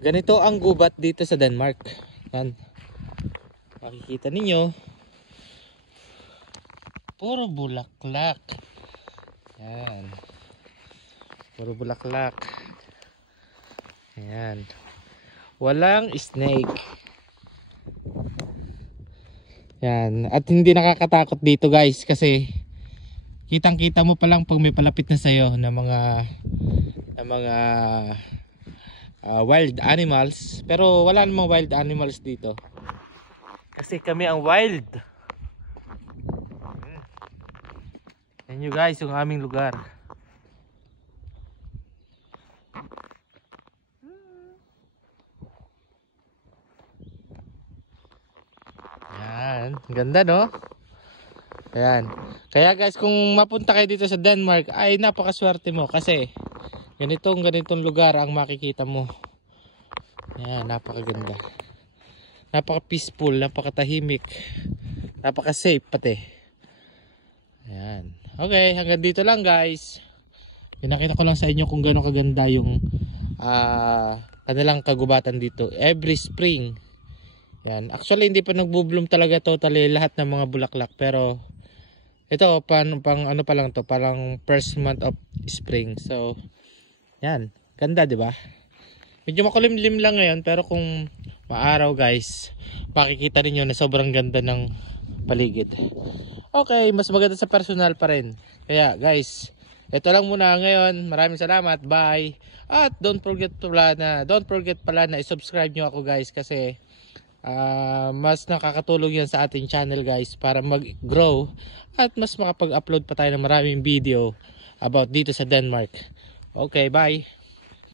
Ganito ang gubat dito sa Denmark. Yan. Makikita ninyo. Puro bulaklak. Yan. Puro bulaklak. Yan. Walang snake. Yan. At hindi nakakatakot dito guys kasi kitang-kita mo pa lang pag may palapit na sa'yo na mga wild animals. Pero wala namang wild animals dito. Kasi kami ang wild. Yan nyo guys yung aming lugar. Yan. Ganda no? Ayan. Kaya guys kung mapunta kayo dito sa Denmark ay napakaswerte mo kasi ganitong lugar ang makikita mo. Ayan. Napakaganda. Napaka peaceful. Napakatahimik. Napaka safe pati. Ayan. Okay, hanggang dito lang guys. Pinakita ko lang sa inyo kung gaano kaganda yung kanilang kagubatan dito every spring. Yan. Actually hindi pa nagbo-bloom talaga totally lahat ng mga bulaklak, pero ito pang ano pa lang to, parang first month of spring. So yan, ganda 'di ba? Medyo makulimlim lang ngayon pero kung maaraw guys, makikita niyo na sobrang ganda ng paligid. Okay, mas maganda sa personal pa rin. Kaya guys, ito lang muna ngayon. Maraming salamat. Bye. At don't forget pala na i-subscribe nyo ako guys kasi mas nakakatulong yan sa ating channel guys para mag-grow at mas makapag-upload pa tayo ng maraming video about dito sa Denmark. Okay, bye.